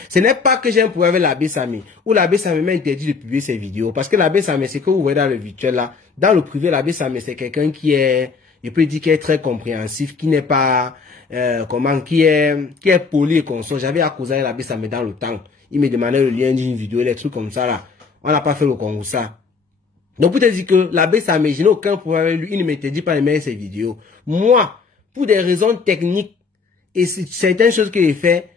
Ce n'est pas que j'ai un problème avec l'abbé Samé, ou l'abbé Samé m'a interdit de publier ses vidéos. Parce que l'abbé Samé, c'est que vous voyez dans le virtuel là, dans le privé, l'abbé Samé, c'est quelqu'un qui est, je peux dire, qui est très compréhensif, qui n'est pas, qui est poli et consort. J'avais accusé l'abbé Samé dans le temps. Il me demandait le lien d'une vidéo, les trucs comme ça là. On n'a pas fait le concours ça. Donc, pour te dire que l'abbé Samé, je n'ai aucun problème avec lui, il ne m'interdit pas de mettre ses vidéos. Moi, pour des raisons techniques et certaines choses que j'ai fait,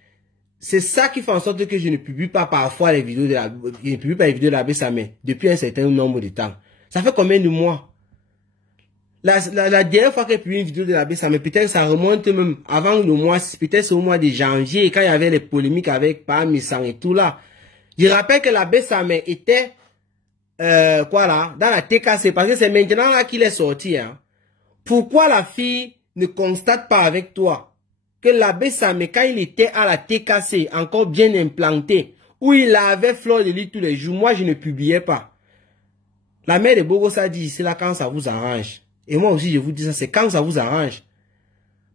c'est ça qui fait en sorte que je ne publie pas parfois les vidéos de l'abbé Samé depuis un certain nombre de temps. Ça fait combien de mois? La dernière fois que j'ai publié une vidéo de l'abbé Samé, peut-être ça remonte même avant le mois, peut-être c'est au mois de janvier, quand il y avait les polémiques avec Parmesan et tout là. Je rappelle que l'abbé Samé était quoi là, dans la TKC, parce que c'est maintenant là qu'il est sorti. Hein. Pourquoi la fille ne constate pas avec toi que l'abbé Samé, quand il était à la TKC, encore bien implanté, où il avait fleur de lit tous les jours, moi je ne publiais pas. La mère de Bogosa dit, c'est là quand ça vous arrange. Et moi aussi je vous dis ça, c'est quand ça vous arrange.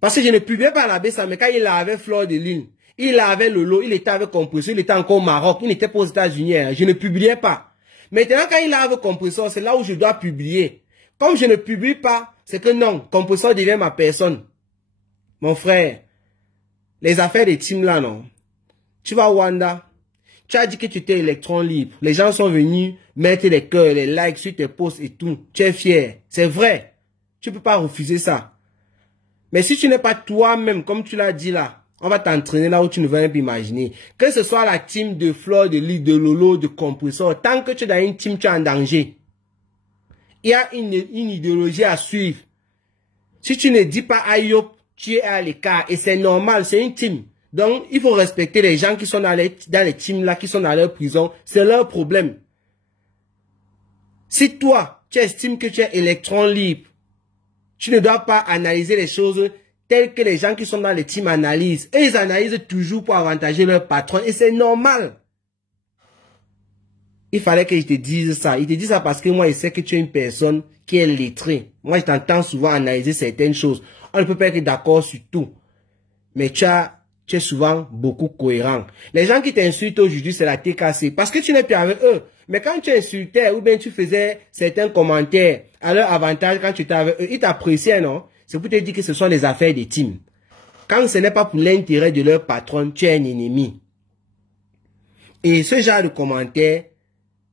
Parce que je ne publiais pas l'abbé Samé, quand il avait fleur de l'île, il avait Lolo, il était avec Compresseur, il était encore au Maroc, il n'était pas aux États-Unis, hein, je ne publiais pas. Maintenant, quand il a un compresseur, c'est là où je dois publier. Comme je ne publie pas, c'est que non, compresseur devient ma personne. Mon frère, les affaires des teams là, non. Tu vas à Wanda, tu as dit que tu étais électron libre. Les gens sont venus mettre les cœurs, les likes sur tes posts et tout. Tu es fier. C'est vrai. Tu peux pas refuser ça. Mais si tu n'es pas toi-même, comme tu l'as dit là, on va t'entraîner là où tu ne vas même pas imaginer. Que ce soit la team de Fleur, de Lit, de Lolo, de Compresseur, tant que tu es dans une team, tu es en danger. Il y a une idéologie à suivre. Si tu ne dis pas Ayop, tu es à l'écart. Et c'est normal, c'est une team. Donc, il faut respecter les gens qui sont dans les teams là, qui sont dans leur prison. C'est leur problème. Si toi, tu estimes que tu es électron libre, tu ne dois pas analyser les choses telles que les gens qui sont dans les teams analysent. Et ils analysent toujours pour avantager leur patron. Et c'est normal. Il fallait que je te dise ça. Il te dit ça parce que moi, je sais que tu es une personne qui est lettrée. Moi, je t'entends souvent analyser certaines choses. On ne peut pas être d'accord sur tout. Mais tu es souvent beaucoup cohérent. Les gens qui t'insultent aujourd'hui, c'est la TKC. Parce que tu n'es plus avec eux. Mais quand tu insultais ou bien tu faisais certains commentaires à leur avantage quand tu étais avec eux, ils t'appréciaient, non? C'est pour te dire que ce sont les affaires des teams. Quand ce n'est pas pour l'intérêt de leur patron, tu es un ennemi. Et ce genre de commentaires,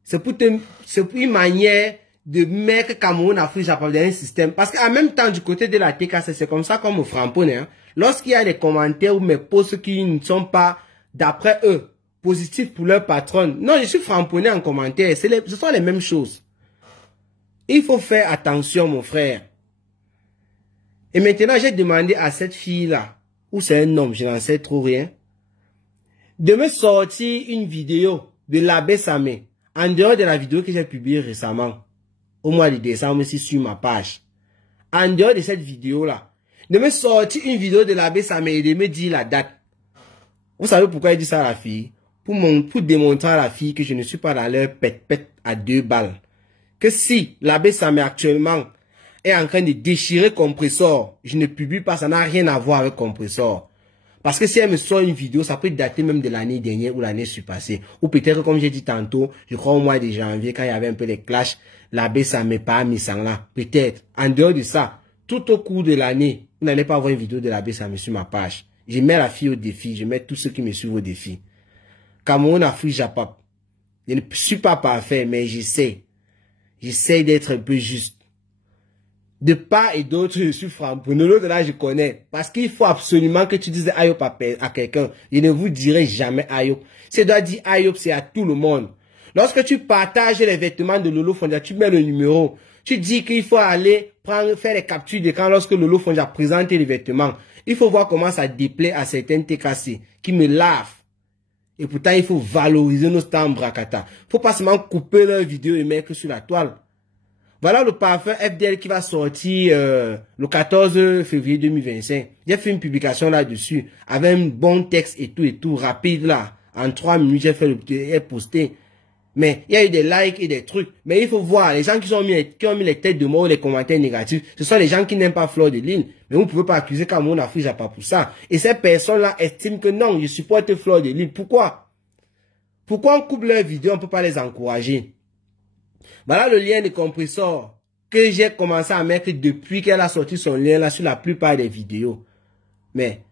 c'est pour une manière de mettre Cameroun, Afrique, Japon dans un système. Parce qu'en même temps, du côté de la TKC, c'est comme ça comme au Frampone. Hein. Lorsqu'il y a des commentaires ou mes posts qui ne sont pas, d'après eux, positifs pour leur patronne. Non, je suis framponné en commentaire. Ce sont les mêmes choses. Il faut faire attention, mon frère. Et maintenant, j'ai demandé à cette fille-là, ou c'est un homme, je n'en sais trop rien, de me sortir une vidéo de l'abbé Samé, en dehors de la vidéo que j'ai publiée récemment, au mois de décembre, ici sur ma page. En dehors de cette vidéo-là, de me sortir une vidéo de l'abbé Samé et de me dire la date. Vous savez pourquoi il dit ça à la fille? Pour démontrer à la fille que je ne suis pas dans leur pète-pète à 2 balles. Que si l'abbé Samé actuellement est en train de déchirer Compressor, je ne publie pas, ça n'a rien à voir avec Compressor. Parce que si elle me sort une vidéo, ça peut dater même de l'année dernière ou l'année surpassée. Ou peut-être, comme j'ai dit tantôt, je crois au mois de janvier, quand il y avait un peu les clashs, l'abbé Samé pas mis ça là. Peut-être. En dehors de ça, tout au cours de l'année, vous n'allez pas avoir une vidéo de l'abbé Samé sur ma page. Je mets la fille au défi, je mets tous ceux qui me suivent au défi. Cameroun, Afrique, Japon. Je ne suis pas parfait, mais j'essaie. J'essaie d'être un peu juste. De part et d'autre, je suis framponné. L'autre là, je connais. Parce qu'il faut absolument que tu dises Ayop à quelqu'un. Je ne vous dirai jamais Ayop. Si je dois dire Ayop, c'est à tout le monde. Lorsque tu partages les vêtements de Lolo Fondia, tu mets le numéro. Tu dis qu'il faut aller faire les captures d'écran lorsque Lolo Fondia présente les vêtements. Il faut voir comment ça déplaît à certains TKC qui me lavent. Et pourtant, il faut valoriser nos stands Brakata. Faut pas seulement couper leurs vidéos et mettre sur la toile. Voilà le parfum FDL qui va sortir le 14 février 2025. J'ai fait une publication là-dessus avec un bon texte et tout, rapide là. En 3 minutes, j'ai fait le posté. Mais il y a eu des likes et des trucs. Mais il faut voir, les gens qui ont mis les têtes de mort ou les commentaires négatifs, ce sont les gens qui n'aiment pas Fleur de Lune. Mais vous ne pouvez pas accuser Cameroun Afrique Japon pour ça. Et ces personnes-là estiment que non, je supporte Fleur de Lune. Pourquoi? Pourquoi on coupe leurs vidéos, on ne peut pas les encourager? Voilà le lien de Compressor que j'ai commencé à mettre depuis qu'elle a sorti son lien là sur la plupart des vidéos. Mais,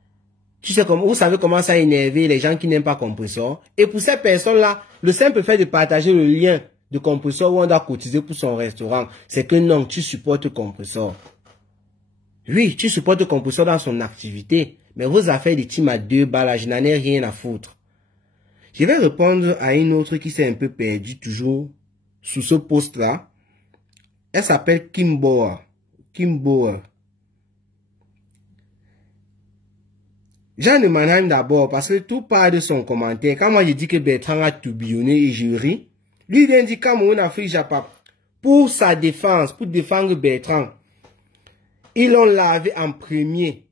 tu sais vous savez comment ça a énervé les gens qui n'aiment pas Compressor. Et pour ces personnes-là, le simple fait de partager le lien de Compressor où on doit cotiser pour son restaurant, c'est que non, tu supportes Compressor. Oui, tu supportes Compressor dans son activité. Mais vos affaires de team à 2 balles, je n'en ai rien à foutre. Je vais répondre à une autre qui s'est un peu perdue toujours sous ce post-là. Elle s'appelle Kimboa. Kimboa. Jean de Mannheim d'abord, parce que tout part de son commentaire. Quand moi je dis que Bertrand a tourbillonné et je ris, lui il dit Cameroun Afrique Japon. Pour sa défense, pour défendre Bertrand, ils l'ont lavé en premier.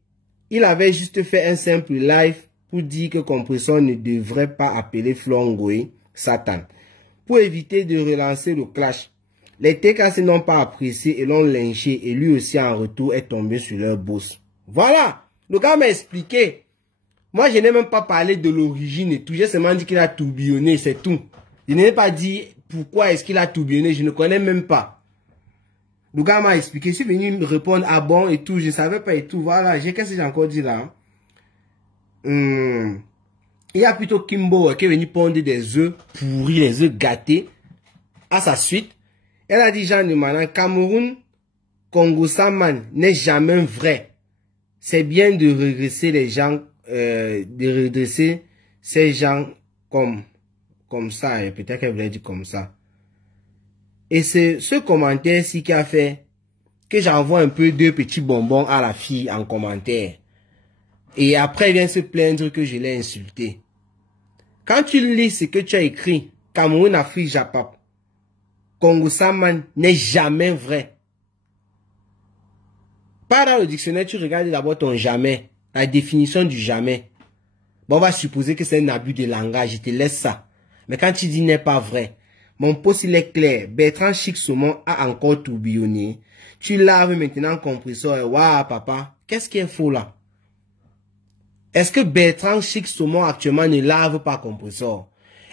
Il avait juste fait un simple live pour dire que Compressor ne devrait pas appeler Flongoé Satan. Pour éviter de relancer le clash. Les TKC n'ont pas apprécié et l'ont lynché et lui aussi en retour est tombé sur leur boss. Voilà. Le gars m'a expliqué. Moi je n'ai même pas parlé de l'origine et tout. J'ai seulement dit qu'il a tourbillonné, c'est tout. Je n'ai pas dit pourquoi est-ce qu'il a tourbillonné, je ne connais même pas. Le gars m'a expliqué. Je suis venu me répondre ah bon et tout, je ne savais pas et tout. Voilà, qu'est-ce que j'ai encore dit là? Il y a plutôt Kimbo qui est venu pondre des œufs pourris, les œufs gâtés à sa suite. Elle a dit Jean de Manan, Cameroun, Congo Saman n'est jamais vrai. C'est bien de redresser les gens, de redresser ces gens comme ça. Peut-être qu'elle voulait dire comme ça. Et c'est ce commentaire-ci qui a fait que j'envoie un peu 2 petits bonbons à la fille en commentaire. Et après, elle vient se plaindre que je l'ai insulté. Quand tu lis ce que tu as écrit, Cameroun, Afrique, Japap, Congo Saman n'est jamais vrai. Pas dans le dictionnaire, tu regardes d'abord ton jamais, la définition du jamais. Bon, on va supposer que c'est un abus de langage, je te laisse ça. Mais quand tu dis n'est pas vrai, mon post il est clair, Bertrand Chic Saumon a encore tourbillonné. Tu laves maintenant le compresseur et waouh papa, qu'est-ce qui est faux là? Est-ce que Bertrand Chic Saumon actuellement ne lave pas compresseur?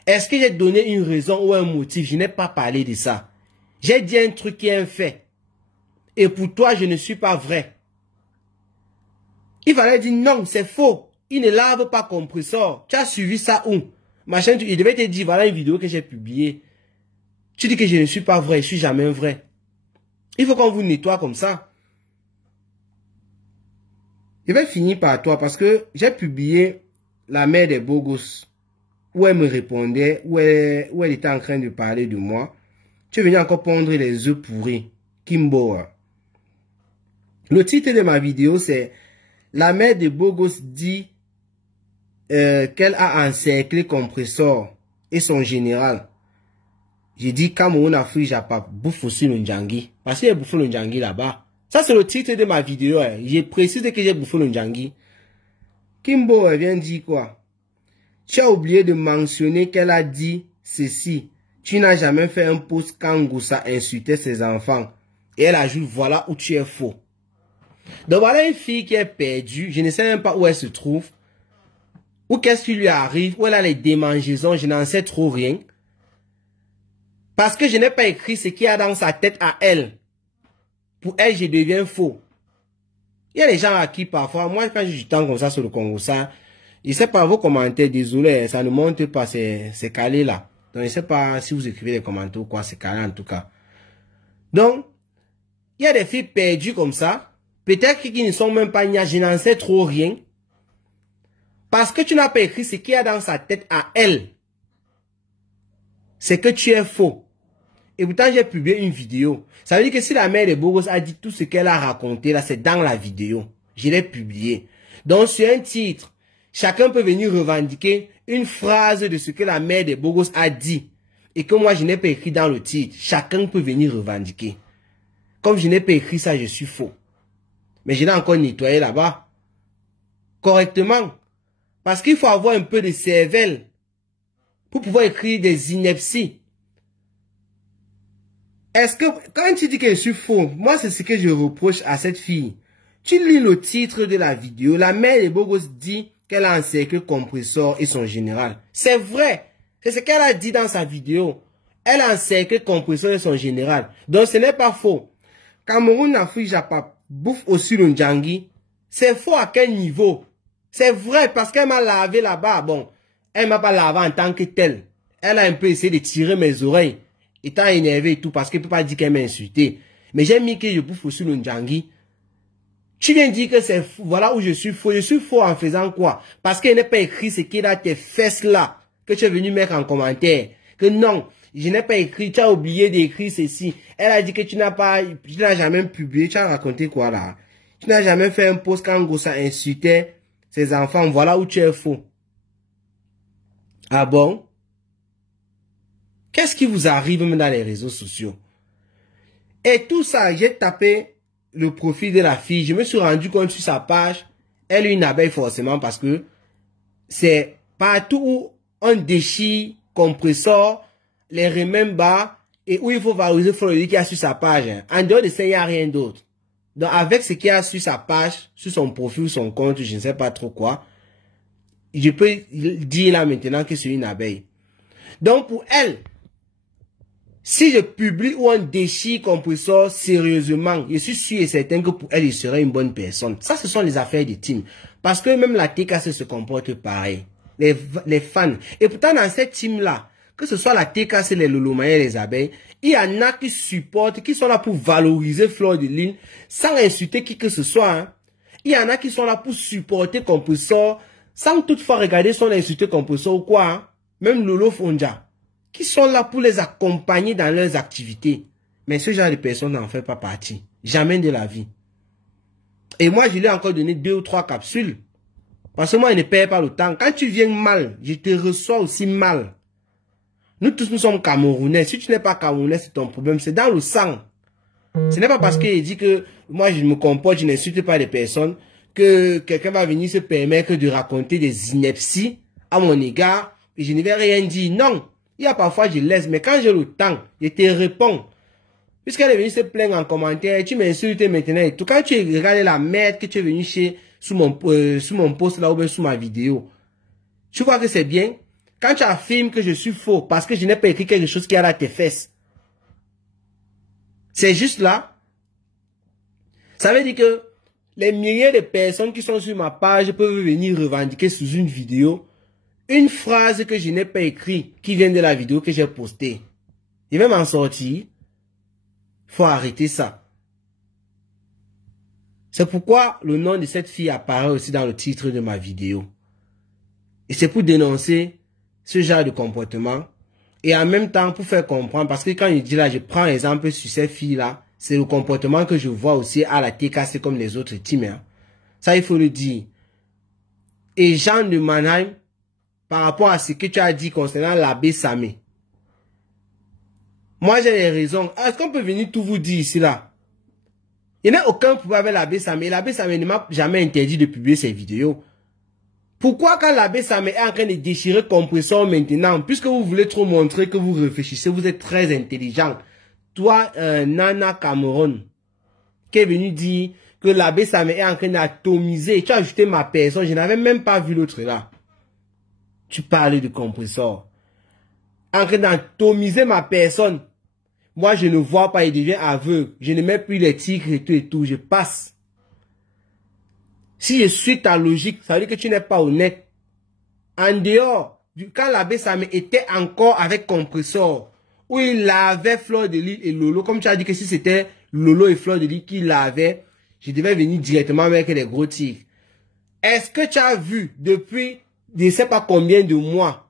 Est-ce que j'ai donné une raison ou un motif? Je n'ai pas parlé de ça. J'ai dit un truc qui est un fait. Et pour toi, je ne suis pas vrai. Il fallait dire non, c'est faux. Il ne lave pas compresseur. Tu as suivi ça où? Machin, il devait te dire, voilà une vidéo que j'ai publiée. Tu dis que je ne suis pas vrai, je suis jamais vrai. Il faut qu'on vous nettoie comme ça. Je vais finir par toi parce que j'ai publié la mère des beaux gosses. Où elle me répondait, où elle était en train de parler de moi. Tu es venu encore pondre les œufs pourris. Kimbo. Le titre de ma vidéo, c'est « La mère de Bogos dit qu'elle a encerclé compresseur et son général. » J'ai dit « Cameroun, Afrique, Japap, bouffe aussi le Ndjangi. » Parce qu'il y a bouffé le Ndjangi là-bas. Ça, c'est le titre de ma vidéo. Hein. J'ai précisé que j'ai bouffé le Ndjangi. Kimbo, elle vient dire quoi? Tu as oublié de mentionner qu'elle a dit ceci. Tu n'as jamais fait un post quand Ngoussa insultait ses enfants. Et elle ajoute, voilà où tu es faux. Donc voilà une fille qui est perdue. Je ne sais même pas où elle se trouve. Ou qu'est-ce qui lui arrive. Où elle a les démangeaisons. Je n'en sais trop rien. Parce que je n'ai pas écrit ce qu'il y a dans sa tête à elle. Pour elle, je deviens faux. Il y a des gens à qui parfois, moi quand je tends comme ça sur le Congo, ça, je ne sais pas vos commentaires, désolé, ça ne monte pas, c'est calé là. Donc je ne sais pas si vous écrivez des commentaires ou quoi, c'est calé en tout cas. Donc, il y a des filles perdues comme ça, peut-être qui ne sont même pas nia, je n'en sais trop rien. Parce que tu n'as pas écrit ce qu'il y a dans sa tête à elle. C'est que tu es faux. Et pourtant, j'ai publié une vidéo. Ça veut dire que si la mère de Bogos a dit tout ce qu'elle a raconté, là, c'est dans la vidéo. Je l'ai publié. Donc, sur un titre, chacun peut venir revendiquer une phrase de ce que la mère de Bogos a dit. Et que moi, je n'ai pas écrit dans le titre. Chacun peut venir revendiquer. Comme je n'ai pas écrit ça, je suis faux. Mais je l'ai encore nettoyé là-bas. Correctement. Parce qu'il faut avoir un peu de cervelle pour pouvoir écrire des inepties. Est-ce que, quand tu dis que je suis faux, moi c'est ce que je reproche à cette fille. Tu lis le titre de la vidéo, la mère de Bogos dit qu'elle a encerclé compresseur et son général. C'est vrai, c'est ce qu'elle a dit dans sa vidéo. Elle a encerclé compresseur et son général. Donc ce n'est pas faux. Cameroun, Afrique, Japap, bouffe aussi le Ndjangi. C'est faux à quel niveau? C'est vrai parce qu'elle m'a lavé là-bas. Bon, elle m'a pas lavé en tant que telle. Elle a un peu essayé de tirer mes oreilles. Étant énervé et tout, parce qu'elle ne peut pas dire qu'elle m'a insulté. Mais j'ai mis que je bouffe aussi le Ndjangi. Tu viens dire que c'est fou, voilà où je suis faux. Je suis faux en faisant quoi? Parce qu'elle n'a pas écrit ce qui est dans tes fesses là, que tu es venu mettre en commentaire. Que non, je n'ai pas écrit, tu as oublié d'écrire ceci. Elle a dit que tu n'as jamais publié, tu as raconté quoi là? Tu n'as jamais fait un post quand Ngoussa insultait ses enfants, voilà où tu es faux. Ah bon? Qu'est-ce qui vous arrive même dans les réseaux sociaux? Et tout ça, j'ai tapé le profil de la fille. Je me suis rendu compte sur sa page. Elle est une abeille forcément parce que c'est partout où on déchire, compresseur, les remember et où il faut valoriser le qu'il y a sur sa page. En dehors de ça, il n'y a rien d'autre. Donc avec ce qu'il y a sur sa page, sur son profil, son compte, je ne sais pas trop quoi, je peux dire là maintenant que c'est une abeille. Donc pour elle, si je publie ou on déchire compresseur sérieusement, je suis sûr et certain que pour elle, il serait une bonne personne. Ça, ce sont les affaires de team. Parce que même la TKC se comporte pareil. Les fans. Et pourtant, dans cette team-là, que ce soit la TKC, les Lolomaïens, les abeilles, il y en a qui supportent, qui sont là pour valoriser Fleur de Lune, sans insulter qui que ce soit. Hein. Il y en a qui sont là pour supporter compresseur, sans toutefois regarder son insulter compresseur ou quoi. Hein. Même Lolo Fonja. Qui sont là pour les accompagner dans leurs activités. Mais ce genre de personnes n'en fait pas partie. Jamais de la vie. Et moi, je lui ai encore donné 2 ou 3 capsules. Parce que moi, je ne perds pas le temps. Quand tu viens mal, je te reçois aussi mal. Nous tous, nous sommes Camerounais. Si tu n'es pas Camerounais, c'est ton problème. C'est dans le sang. Ce n'est pas parce qu'il dit que moi, je me comporte, je n'insulte pas les personnes, que quelqu'un va venir se permettre de raconter des inepties à mon égard. Et je ne vais rien dire. Non. Il y a parfois, je laisse. Mais quand j'ai le temps, je te réponds. Puisqu'elle est venue se plaindre en commentaire, tu m'insultes maintenant et tout. Quand tu regardes la merde que tu es venu sous mon post là ou bien sous ma vidéo, tu vois que c'est bien. Quand tu affirmes que je suis faux parce que je n'ai pas écrit quelque chose qui a là tes fesses, c'est juste là. Ça veut dire que les milliers de personnes qui sont sur ma page peuvent venir revendiquer sous une vidéo une phrase que je n'ai pas écrite qui vient de la vidéo que j'ai postée. Je vais m'en sortir. Faut arrêter ça. C'est pourquoi le nom de cette fille apparaît aussi dans le titre de ma vidéo. Et c'est pour dénoncer ce genre de comportement. Et en même temps pour faire comprendre, parce que quand je dis là, je prends exemple sur ces filles-là, c'est le comportement que je vois aussi à la TKC comme les autres teams. Hein. Ça, il faut le dire. Et Jean de Mannheim, par rapport à ce que tu as dit concernant l'abbé Samé, moi, j'ai des raisons. Est-ce qu'on peut venir tout vous dire ici, là? Il n'y a aucun problème avec l'abbé Samé. L'abbé Samé ne m'a jamais interdit de publier ses vidéos. Pourquoi quand l'abbé Samé est en train de déchirer compresseur maintenant, puisque vous voulez trop montrer que vous réfléchissez, vous êtes très intelligent. Toi, Nana Cameron, qui est venu dire que l'abbé Samé est en train d'atomiser. Tu as ajouté ma personne. Je n'avais même pas vu l'autre là. Tu parlais de compresseur. En train d'atomiser ma personne. Moi, je ne vois pas, il devient aveugle. Je ne mets plus les tigres et tout, je passe. Si je suis ta logique, ça veut dire que tu n'es pas honnête. En dehors, quand l'abbé Samé était encore avec compresseur, où il lavait Fleur de Lys et Lolo, comme tu as dit que si c'était Lolo et Fleur de Lys qui lavaient, je devais venir directement avec les gros tigres. Est-ce que tu as vu depuis, je ne sais pas combien de mois,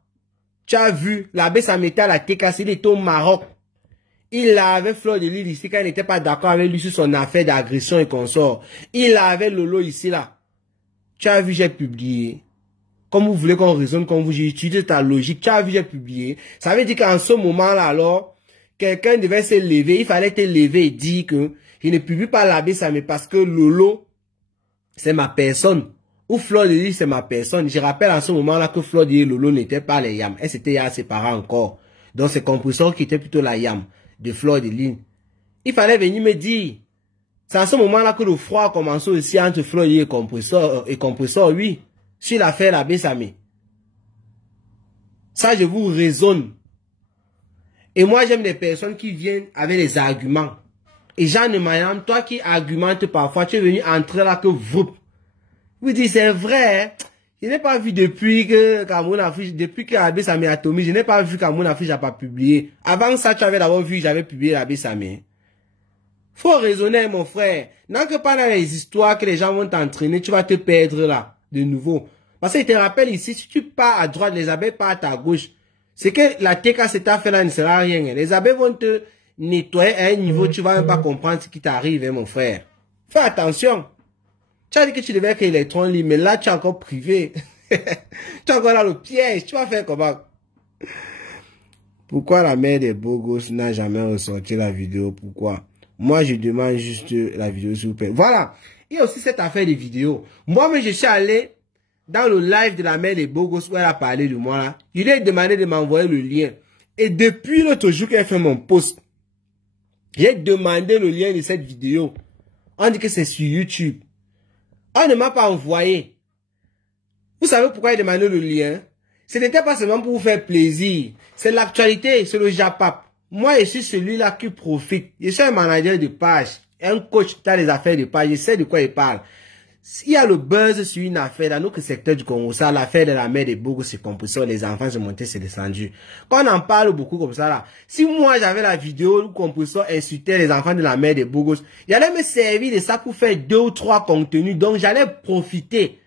tu as vu l'abbé Samé était à la TKC, il était au Maroc. Il avait Fleur de Lys ici quand il n'était pas d'accord avec lui sur son affaire d'agression et consort. Il avait Lolo ici là. Tu as vu, j'ai publié. Comme vous voulez qu'on raisonne, comme vous, j'ai utilisé ta logique. Tu as vu, j'ai publié. Ça veut dire qu'en ce moment-là, alors, quelqu'un devait se lever. Il fallait te lever et dire que je ne publie pas l'abbé Samé parce que Lolo, c'est ma personne. Ou Fleur de Lys, c'est ma personne. Je rappelle en ce moment-là que Fleur de Lys et Lolo n'étaient pas les yams. Elles étaient ses parents encore. Donc c'est compresseur qui était plutôt la yam de Fleur de Lys. Il fallait venir me dire. C'est en ce moment-là que le froid a commencé aussi entre Fleur de Lys et compresseur, oui. Sur l'affaire l'abbé Samé. Ça, je vous raisonne. Et moi, j'aime les personnes qui viennent avec des arguments. Et Jean de Mannheim, toi qui argumentes parfois, tu es venu entrer là que vous. Vous dites, c'est vrai, hein? Je n'ai pas vu depuis que Cameroun Afrique, depuis que l'abbé Samé a tombé, je n'ai pas vu Cameroun Afrique, j'ai pas publié. Avant ça, tu avais d'abord vu que j'avais publié l'abbé Samé. Faut raisonner, mon frère. Non que pas dans les histoires que les gens vont t'entraîner, tu vas te perdre là, de nouveau. Parce qu'il te rappelle ici, si tu pars à droite, les abeilles partent à gauche. C'est que la TK cette affaire là ne sera à rien. Les abeilles vont te nettoyer à un niveau, tu vas même pas comprendre ce qui t'arrive, hein, mon frère. Fais attention. Tu as dit que tu devais être électron libre, mais là, tu es encore privé. Tu es encore dans le piège. Tu vas faire comment? Pourquoi la mère des beaux gosses n'a jamais ressorti la vidéo? Pourquoi? Moi, je demande juste la vidéo, s'il vous plaît. Voilà. Il y a aussi cette affaire de vidéo. Moi-même, je suis allé dans le live de la mère des beaux gosses où elle a parlé de moi, là. Je lui ai demandé de m'envoyer le lien. Et depuis l'autre jour qu'elle fait mon post, j'ai demandé le lien de cette vidéo. On dit que c'est sur YouTube. On ne m'a pas envoyé. Vous savez pourquoi il demandait le lien? Ce n'était pas seulement pour vous faire plaisir. C'est l'actualité, c'est le Japap. Moi, je suis celui-là qui profite. Je suis un manager de page, un coach dans les affaires de page. Je sais de quoi il parle. S'il y a le buzz sur une affaire dans notre secteur du Congo, ça, l'affaire de la mère des Bougos, c'est compresseur, les enfants se montaient, c'est descendu. Quand on en parle beaucoup comme ça, là, si moi j'avais la vidéo où compresseur insultait les enfants de la mère des Bougos, j'allais me servir de ça pour faire 2 ou 3 contenus, donc j'allais profiter.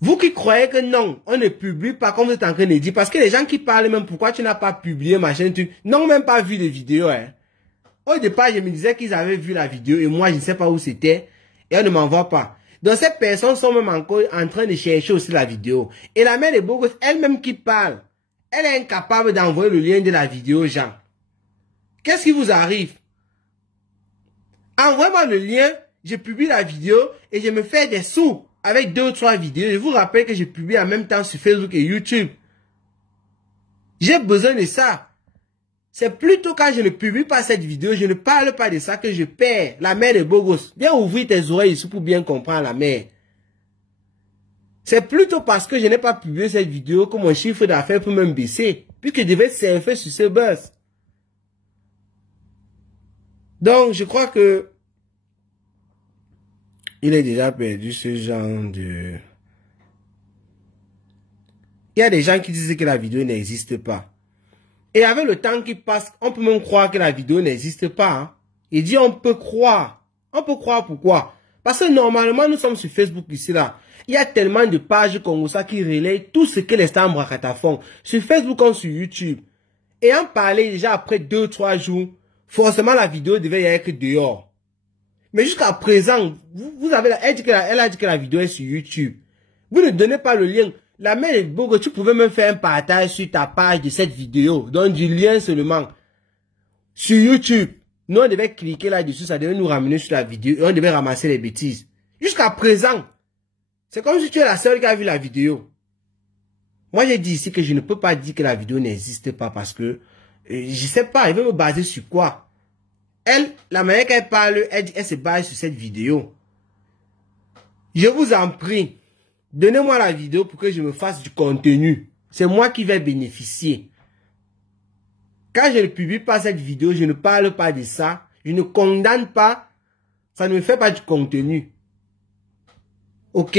Vous qui croyez que non, on ne publie pas comme vous êtes en train de dire, parce que les gens qui parlent même pourquoi tu n'as pas publié, machin, tu n'ont même pas vu les vidéos, hein. Au départ, je me disais qu'ils avaient vu la vidéo et moi, je ne sais pas où c'était. Et on ne m'envoie pas. Donc, ces personnes sont même encore en train de chercher aussi la vidéo. Et la mère de Bogos, elle-même qui parle, elle est incapable d'envoyer le lien de la vidéo aux gens. Qu'est-ce qui vous arrive? Envoyez-moi le lien, je publie la vidéo et je me fais des sous avec 2 ou 3 vidéos. Je vous rappelle que je publie en même temps sur Facebook et YouTube. J'ai besoin de ça. C'est plutôt quand je ne publie pas cette vidéo, je ne parle pas de ça que je perds. La mère de Bogos. Viens ouvrir tes oreilles ici pour bien comprendre la mère. C'est plutôt parce que je n'ai pas publié cette vidéo que mon chiffre d'affaires peut même baisser. Puisque je devais surfer sur ce buzz. Donc, je crois que il est déjà perdu ce genre de... Il y a des gens qui disent que la vidéo n'existe pas. Et avec le temps qui passe, on peut même croire que la vidéo n'existe pas. Hein. Il dit on peut croire. On peut croire pourquoi? Parce que normalement, nous sommes sur Facebook ici là. Il y a tellement de pages comme ça qui relayent tout ce que les stars Mbrakata font. Sur Facebook comme sur YouTube. Et en parler déjà après 2-3 jours, forcément la vidéo devait y être dehors. Mais jusqu'à présent, vous avez elle a dit que la vidéo est sur YouTube. Vous ne donnez pas le lien. La mère de Bogo, tu pouvais même faire un partage sur ta page de cette vidéo. Donc du lien seulement. Sur YouTube. Nous, on devait cliquer là-dessus, ça devait nous ramener sur la vidéo et on devait ramasser les bêtises. Jusqu'à présent, c'est comme si tu es la seule qui a vu la vidéo. Moi, j'ai dit ici que je ne peux pas dire que la vidéo n'existe pas parce que, je sais pas, elle veut me baser sur quoi? Elle, la manière qu'elle parle, elle se base sur cette vidéo. Je vous en prie, donnez-moi la vidéo pour que je me fasse du contenu. C'est moi qui vais bénéficier. Quand je ne publie pas cette vidéo, je ne parle pas de ça. Je ne condamne pas. Ça ne me fait pas du contenu. Ok?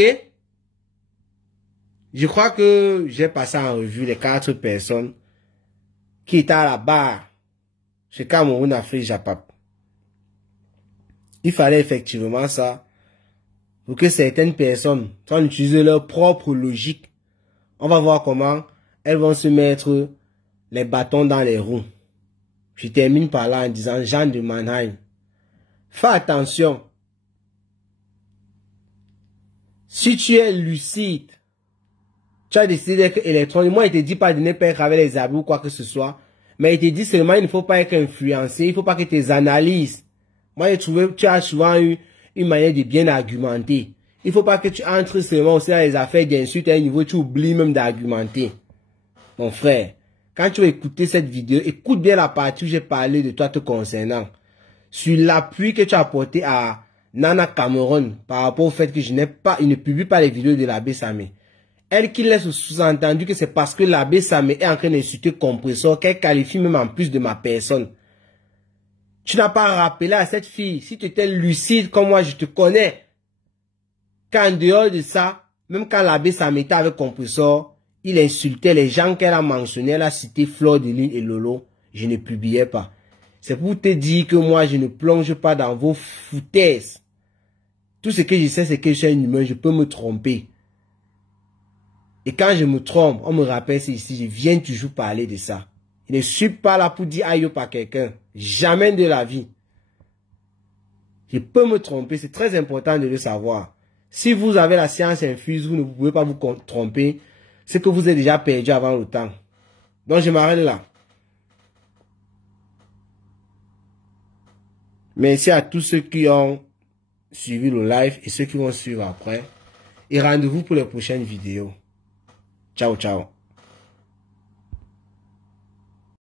Je crois que j'ai passé en revue les 4 personnes qui étaient à la barre chez Cameroun, Afrique, Japap. Il fallait effectivement ça pour que certaines personnes, sans utiliser leur propre logique, on va voir comment elles vont se mettre les bâtons dans les roues. Je termine par là en disant, Jean de Mannheim, fais attention. Si tu es lucide, tu as décidé d'être électronique. Moi, il te dit pas de ne pas être avec les habits ou quoi que ce soit. Mais il te dit seulement, il ne faut pas être influencé. Il ne faut pas que tes analyses. Moi, j'ai trouvé que tu as souvent eu une manière de bien argumenter. Il ne faut pas que tu entres seulement aussi dans les affaires d'insultes à un niveau, tu oublies même d'argumenter. Mon frère, quand tu vas écouter cette vidéo, écoute bien la partie où j'ai parlé de toi te concernant. Sur l'appui que tu as apporté à Nana Cameron par rapport au fait que il ne publie pas les vidéos de l'abbé Samé. Elle qui laisse sous-entendu que c'est parce que l'abbé Samé est en train d'insulter Compressor qu'elle qualifie même en plus de ma personne. Tu n'as pas rappelé à cette fille, si tu étais lucide comme moi, je te connais, qu'en dehors de ça, même quand l'abbé Samé était avec Compressor, il insultait les gens qu'elle a mentionnés, elle a cité Fleur de Lune et Lolo, je ne publiais pas. C'est pour te dire que moi, je ne plonge pas dans vos foutaises. Tout ce que je sais, c'est que je suis un humain, je peux me tromper. Et quand je me trompe, on me rappelle c'est ici, je viens toujours parler de ça. Je ne suis pas là pour dire aïe par quelqu'un. Jamais de la vie. Je peux me tromper, c'est très important de le savoir. Si vous avez la science infuse, vous ne pouvez pas vous tromper. C'est que vous êtes déjà perdu avant le temps. Donc je m'arrête là. Merci à tous ceux qui ont suivi le live et ceux qui vont suivre après. Et rendez-vous pour les prochaines vidéos. Ciao, ciao.